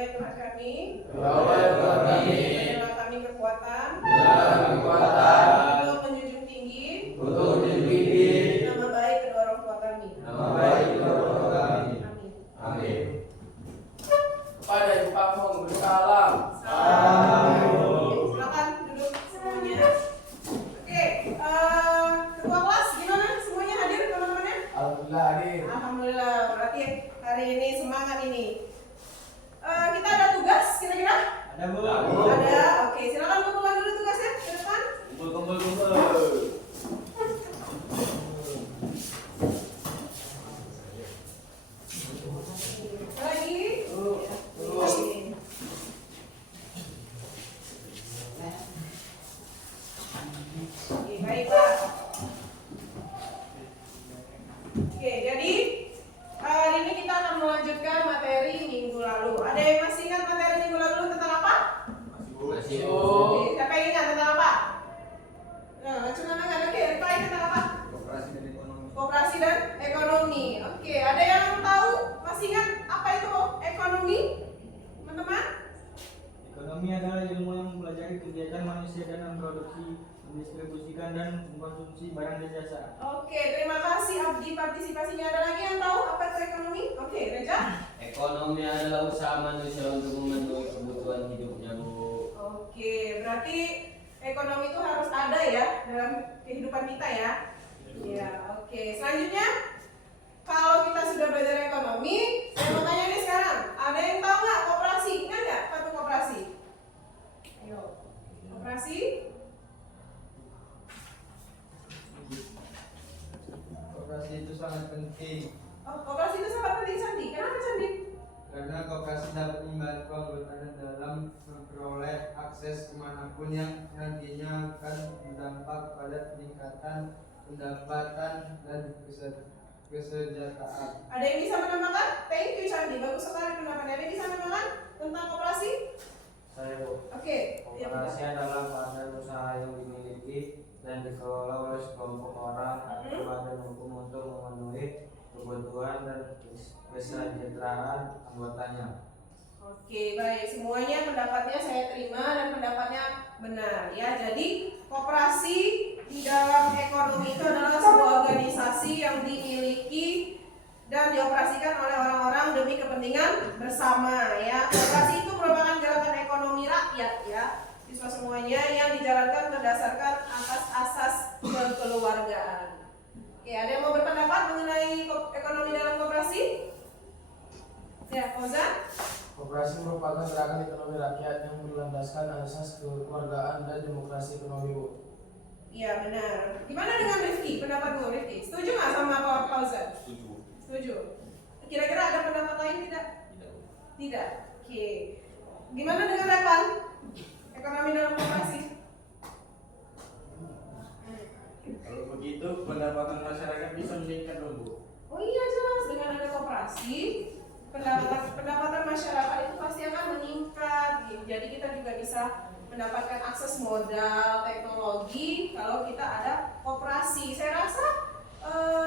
ya Tuhan kami. Berilah kami kekuatan. Untuk menjunjung tinggi. Nama baik kedua orang tua kami. Amin. Kepada Ibu Pamong bersalam. Silakan duduk semuanya. Oke, ketua kelas gimana? Semuanya hadir teman-temannya? Alhamdulillah hadir. Alhamdulillah, berarti hari ini semangat ini. Kita ada tugas kira-kira? Ada Bu. Ada, oke. Silakan kumpulkan dulu tugasnya ke depan. Kumpul. Lagi. Oke, baik Pak. Oke, jadi hari ini kita akan melanjutkan materi minggu lalu. Ada yang masih ingat materi minggu lalu tentang apa? Masih. Oke, siapa yang ingat tentang apa? Nah, cuma nggak oke, Pak ingat tentang apa? Koperasi dan ekonomi. Oke, ada yang tahu? Masih ingat apa itu ekonomi? Teman-teman? Ekonomi adalah ilmu yang mempelajari kegiatan manusia dalam memproduksi, mendistribusikan, dan mengkonsumsi barang dan jasa. Oke, terima kasih Abdi partisipasinya. Ada lagi yang tahu apa itu ekonomi? Oke, Reja? Ekonomi adalah usaha manusia untuk memenuhi kebutuhan hidupnya, Bu. Oke, berarti ekonomi itu harus ada ya dalam kehidupan kita ya. Iya, oke. Selanjutnya, kalau kita sudah belajar ekonomi, saya mau tanya nih sekarang, ada yang tahu nggak koperasi? Ingat nggak apa itu koperasi? Ayo, koperasi? Koperasi itu sangat penting Oh, koperasi itu sangat penting, Sandi. Kenapa Sandi? karena koperasi dapat membantu anggotanya dalam memperoleh akses kemanapun yang nantinya akan berdampak pada peningkatan pendapatan dan kesejahteraan. Ada yang bisa menambahkan? Thank you Sandi, bagus sekali pendapatnya. Ada yang bisa menambahkan tentang koperasi? Saya Bu. Oke. Koperasi adalah badan usaha yang dimiliki dan dikelola oleh sekelompok orang atau badan hukum untuk memenuhi kebutuhan dan kesejahteraan anggotanya. Oke, baik. Semuanya pendapatnya saya terima dan pendapatnya benar ya. Jadi, koperasi di dalam ekonomi itu adalah sebuah organisasi yang dimiliki dan dioperasikan oleh orang-orang demi kepentingan bersama ya. Koperasi itu merupakan gerakan ekonomi rakyat ya. Siswa semuanya yang dijalankan berdasarkan atas asas kekeluargaan. Oke, ada yang mau berpendapat mengenai ekonomi dalam koperasi? Ya, Fauzan? Koperasi merupakan gerakan ekonomi rakyat yang berlandaskan asas kekeluargaan dan demokrasi ekonomi, Bu. Iya benar. Gimana dengan Rifki? Pendapatmu Rifki? Setuju nggak sama Pak Fauzan? Setuju. Kira-kira ada pendapat lain tidak? Tidak. Oke. Gimana dengan Repan? Ekonomi dalam koperasi? Kalau begitu pendapatan masyarakat bisa meningkat dong Bu. Oh iya jelas, dengan ada koperasi pendapatan masyarakat itu pasti akan meningkat. Jadi kita juga bisa mendapatkan akses modal, teknologi kalau kita ada koperasi. Saya rasa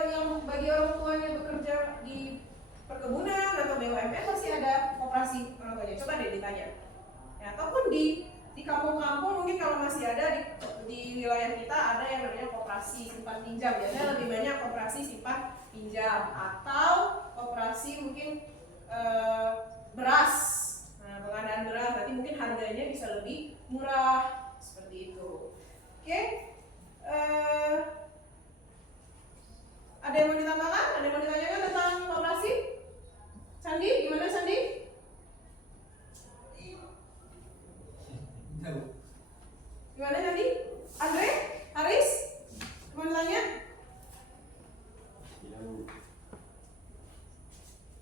yang bagi orang tua yang bekerja di perkebunan atau BUMN pasti ada koperasi orang tuanya. Coba deh ditanya. Ya, ataupun di kampung-kampung mungkin kalau masih ada di wilayah kita ada yang namanya koperasi simpan pinjam. Biasanya lebih banyak koperasi simpan pinjam atau koperasi mungkin beras. Nah, pengadaan beras nanti mungkin harganya bisa lebih murah seperti itu. Oke, ada yang mau ditambahkan? Ada yang mau ditanyakan tentang koperasi? Sandi, gimana Sandi? Gimana Sandi? Andre? Haris? Mau ditanya?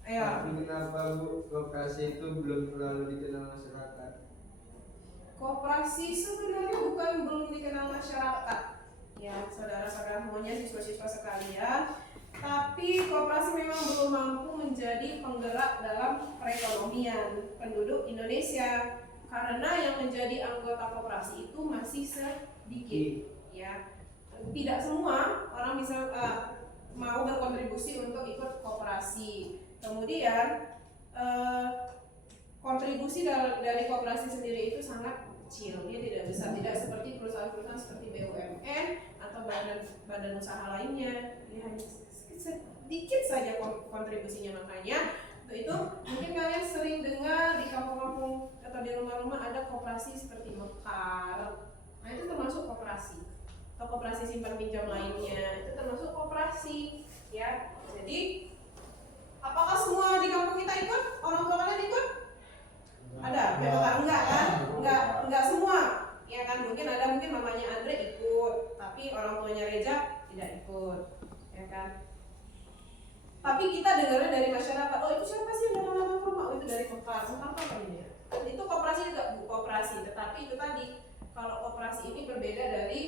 Ayo. Tapi kenapa Bu koperasi itu belum terlalu dikenal masyarakat? Koperasi sebenarnya bukan belum dikenal masyarakat, ya saudara-saudara semuanya, siswa-siswa sekalian. Tapi koperasi memang belum mampu menjadi penggerak dalam perekonomian penduduk Indonesia karena yang menjadi anggota koperasi itu masih sedikit, ya. Tidak semua orang bisa mau berkontribusi untuk ikut koperasi. Kemudian kontribusi dari koperasi sendiri itu sangat kecil, dia tidak besar, tidak seperti perusahaan-perusahaan seperti BUMN atau badan usaha lainnya, dia hanya sedikit saja kontribusinya. Makanya untuk itu mungkin kalian sering dengar di kampung-kampung atau di rumah-rumah ada koperasi seperti Mekar. Nah itu termasuk koperasi, atau koperasi simpan pinjam lainnya itu termasuk koperasi ya. Jadi apakah semua di kampung kita ikut? Orang tua kalian ikut? Ada? Memang enggak kan? Enggak semua ya kan, mungkin ada, mungkin mamanya Andre ikut tapi orang tuanya Reza tidak ikut ya kan. Tapi kita dengarnya dari masyarakat, oh itu siapa sih yang datang ke rumah? Oh itu dari Mekar. Mekar apa ini ya? Itu koperasi juga, bu koperasi, tetapi itu tadi kalau koperasi ini berbeda dari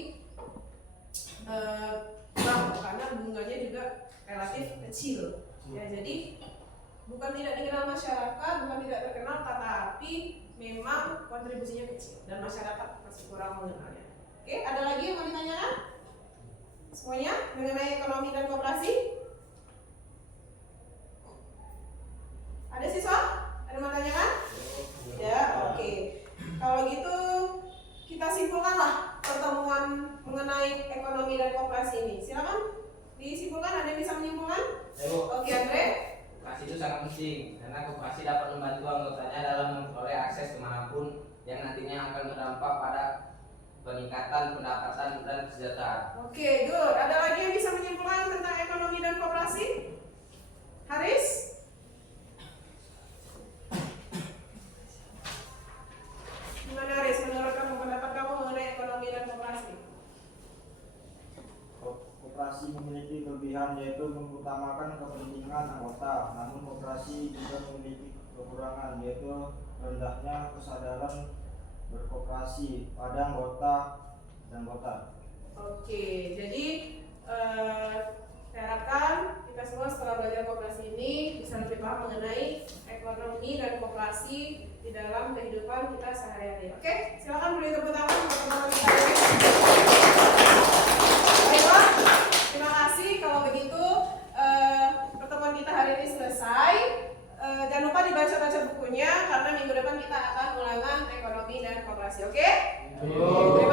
bank karena bunganya juga relatif kecil ya. Jadi bukan tidak dikenal masyarakat, bukan tidak terkenal, tetapi memang kontribusinya kecil dan masyarakat masih kurang mengenalnya. Oke, ada lagi yang mau ditanyakan? Semuanya mengenai ekonomi dan koperasi? Ada siswa? Ada yang mau tanyakan? Ya, oke. Kalau gitu kita simpulkanlah pertemuan mengenai ekonomi dan koperasi ini. Silakan disimpulkan, ada yang bisa menyimpulkan? Oke, Andre. Koperasi itu sangat penting karena koperasi dapat membantu anggotanya dalam memperoleh akses kemanapun yang nantinya akan berdampak pada peningkatan pendapatan dan kesejahteraan. Oke, good. Ada lagi yang bisa menyimpulkan tentang ekonomi dan koperasi? Haris? Gimana Haris? Menurut kamu, pendapat kamu mengenai ekonomi dan koperasi? Koperasi memiliki kelebihan yaitu mengutamakan kepentingan anggota, namun koperasi juga memiliki kekurangan yaitu rendahnya kesadaran berkoperasi pada anggota dan anggota. Oke, jadi saya harapkan kita semua setelah belajar koperasi ini bisa lebih paham mengenai ekonomi dan koperasi di dalam kehidupan kita sehari-hari. Oke, silakan beri tepuk tangan untuk teman-teman kita ini. Baiklah, terima kasih. Kalau begitu pertemuan kita hari ini selesai. Jangan lupa dibaca-baca bukunya karena minggu depan kita akan ulangan ekonomi dan koperasi. Oke? Terima